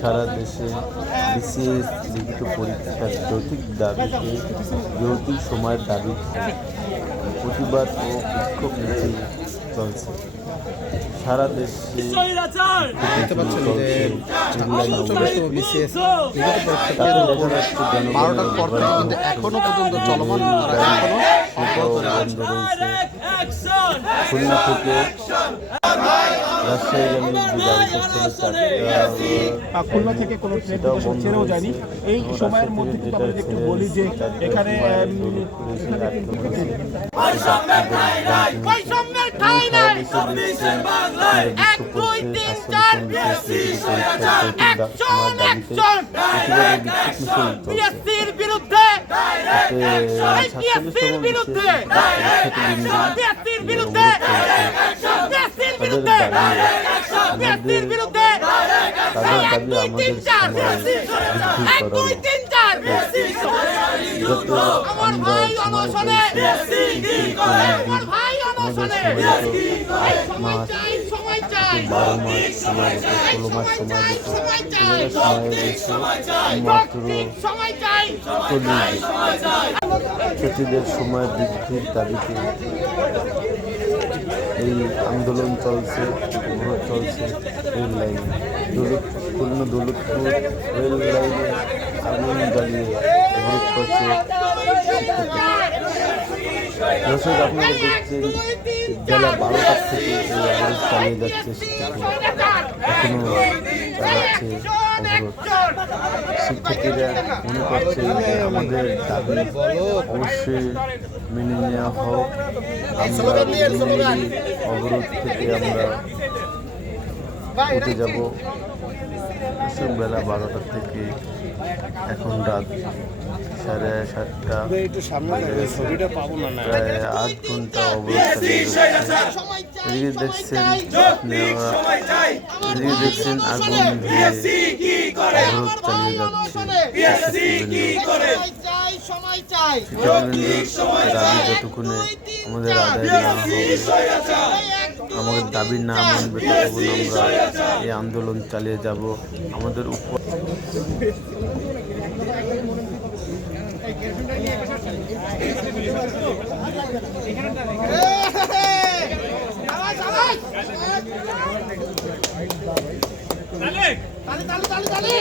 সারা দেশে বিসিএস লিখিত পরীক্ষার যৌতিক দাবিতে যৌতিক সময়ের দাবি প্রতিবাদ ও বিক্ষোভ মিছিল চলছে। সারা দেশে দেখতে পাচ্ছেন যে বিসিএস পরীক্ষা দেখা যাচ্ছে জনগণের বারোটার পর থেকে কিন্তু এখনও পর্যন্ত চলমান এখনও সেটাও বন্ধ রয়েছে। খুলনা থেকে খুলনা থেকে কোনো ট্রেন ছেড়েও যায়নি এই সময়ের মধ্যে কিন্তু আমরা একটু বলি যে এখানে বিরুদ্ধে বিরুদ্ধে বিরুদ্ধে বিরুদ্ধে এই এক দুই তিন চার এক দুই তিন চার আমার সময় সময় চাই বারো মাস সময় ষোলো মাস সময় দিতে সময় সময় দিচ্ছে মাত্র সময় চল্লিশ ক্ষতিদের সময় বৃদ্ধির দাবিতে এই আন্দোলন চলছে অবরোধ চলছে রেল লাইনে দৌলত খুলনা দৌলতপুর রেল লাইনে আগুন জ্বালিয়ে অবরোধ করছে দর্শক, আপনারা দেখছেন বেলা বারোটার থেকে এই অবরোধ চালিয়ে যাচ্ছে শিক্ষার্থীরা। এখনও চালাচ্ছে শিক্ষার্থীরা মনে করছে আমাদের দাবি অবশ্যই মেনে নেওয়া হোক। আমরা অবরোধ থেকে আমরা উঠে যাব। অবশ্যই বেলা বারোটা থেকে এখন রাত সাড়ে সাতটা। একটু সামনে দেখবে ছবিটা পাবো না না। প্রায় আট ঘণ্টা এদিকে দেখছেন এদিকে দেখছেন আগুন অবরোধ চালিয়ে যাচ্ছে। যতক্ষণে আমাদের আদায় না হবে। আমাদের দাবি না মানবে ততক্ষণ আমরা এই আন্দোলন চালিয়ে যাব। আমাদের উপর তালি তালি তালি তালি।